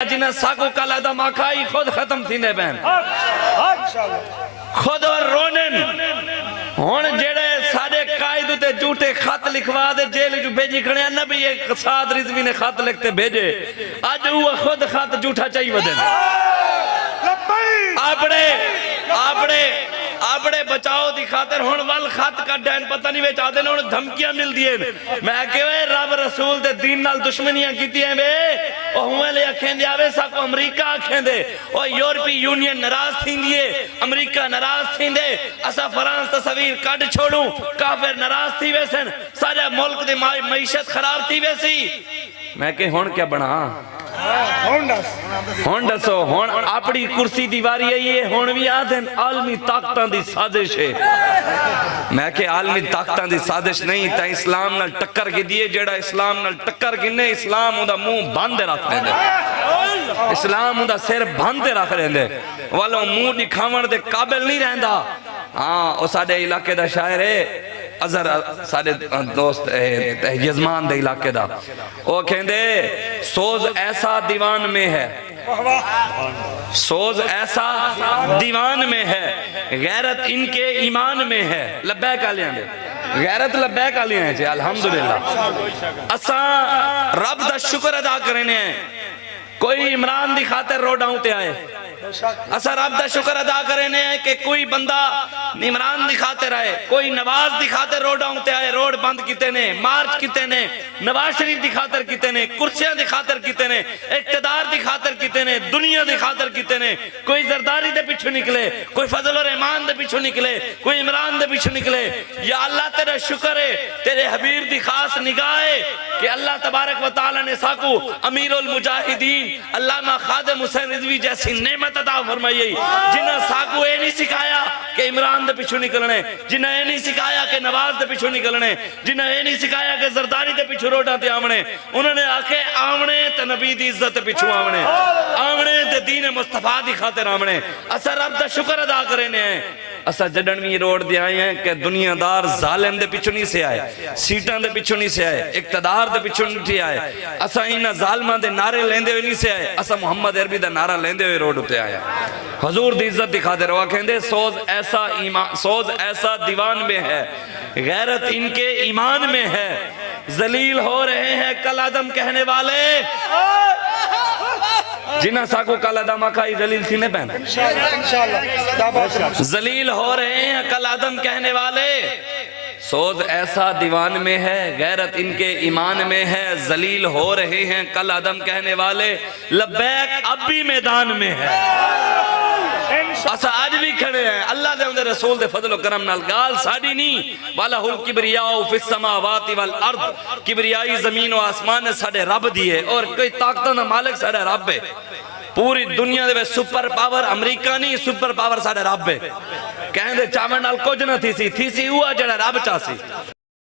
جنہیں ساکو کالا دا ماکھائی خود ختم تھی نے بین خود اور رونن ہون جیڑے ساڑے قائدو تے جھوٹے خط لکھوا دے جیل جو بھیجی کھڑے ہیں نبی ایک ساتھ رضوی نے خط لکھتے بھیجے آج وہ خود خط جھوٹا چاہی ودن اپنے بچاؤ دی خاطر ہون وال خط کا ڈین پتہ نہیں ویچ آدھے ہون دھمکیاں مل دیئے میں کہوئے رب رسول دے دین نال دشمنیاں کیتی ہیں بے او ہوئے لے اکھیں دے آوے ساکو امریکہ اکھیں دے او یورپی یونین نراز تھیں دیئے امریکہ نراز تھیں دے اسا فرانس تصویر کٹ چھوڑوں کافر نراز تھی ویسن سارے ملک دے معیشت خراب تھی ویسی میں کہ ہون کیا بنا ہون ڈسو ہون اپنی کرسی دیواری ہے یہ ہون بھی آدھن عالمی طاقتان دی سازش ہے میں کہ عالمی طاقتان دی سازش نہیں تا اسلام نال ٹکر کی دیئے جیڑا اسلام نال ٹکر کی نہیں اسلام اندھا منہ باندے رکھ رہے دے اسلام اندھا سیر باندے رکھ رہے دے والو منہ دکھاون دے قابل نہیں رہندا ہاں او ساڑے علاقے دا شاعر ہے ازر سارے دوست یزمان دے علاقے دا وہ کہندے سوز ایسا دیوان میں ہے سوز ایسا دیوان میں ہے غیرت ان کے ایمان میں ہے لبیک آلیاں دے غیرت لبیک آلیاں ہیں الحمدللہ اساں رب دا شکر ادا کرنے ہیں کوئی عمران دی خاطر روڈاؤں تے آئے اسا رب دا شکر ادا کرنے ہیں کہ کوئی بندہ عمران دی خاطر آئے کوئی نواز دی خاطر روڈاؤں تے آئے روڈ بند کیتے نے مارچ کیتے نے نواز شریف دی خاطر کیتے نے کرسیاں دی خاطر کیتے نے اقتدار دی خاطر کیتے نے دنیا دی خاطر کیتے نے کوئی زرداری دے پیچھو نکلے کوئی فضل و رحمان دے پیچھو نکلے کوئی عمران دے پیچھو نکلے یا اللہ تیرا شکر ہے تیرے حبیب دی خاص نگاہ ہے کہ اللہ تبارک و تعالی نے ساکو امیر المجاہدین علامہ خادم حسین رضوی جیسی نعمت عطا فرمائی جنہاں ساکو اے نہیں سکھایا کہ عمران دے پیچھو نکلنے جنہاں اے نہیں سکھایا کہ نواز دے پیچھو نکلنے جنہاں اے نہیں سکھایا کہ زرداری دے پیچھو روٹا تے آمنے انہوں نے آکے آمنے تے نبی دی عزت دے پیچھو آمنے آمنے تے دین مصطفیٰ دی خاطر آمنے اسا رب دا شکر ادا کرنے ہیں اسا جڈنوی روڈ دے آئے ہیں کہ دنیا دار ظالم دے پیچھو نہیں سے آئے سیٹاں دے پیچھو نہیں سے آئے اقتدار دے پیچھو نہیں آئے اسا انہا ظالمان دے نعرے لیندے ہوئے نہیں سے آئے اسا محمد عربی دا نعرہ لیندے ہوئے روڈ ہوتے آئے حضور دی عزت دکھا دے رہا کہندے سوز ایسا دیوان میں ہے غیرت ان کے ایمان میں ہے ذلیل ہو رہے ہیں کل آدم کہنے والے جنہ ساکو کل آدم آکائی ذلیل تھی نے پہنے ذلیل ہو رہے ہیں کل آدم کہنے والے سوز ایسا دیوان میں ہے غیرت ان کے ایمان میں ہے ذلیل ہو رہے ہیں کل آدم کہنے والے لبیک اب بھی میدان میں ہے اسا آج بھی کھڑے ہیں اللہ دے اندر رسول دے فضل و کرم نال گال ساڑی نہیں والا ہل کبریاؤ فی السماوات والارض کبریائی زمین و آسمان نے ساڑے رب دیئے اور کوئی طاقتوں نہ مالک ساڑے رب ہے پوری دنیا دے سپر پاور امریکہ نہیں سپر پاور ساڑے رب ہے کہیں دے چاون نال کچھ نہ تھی سی ہوا جڑا رب چاہ سی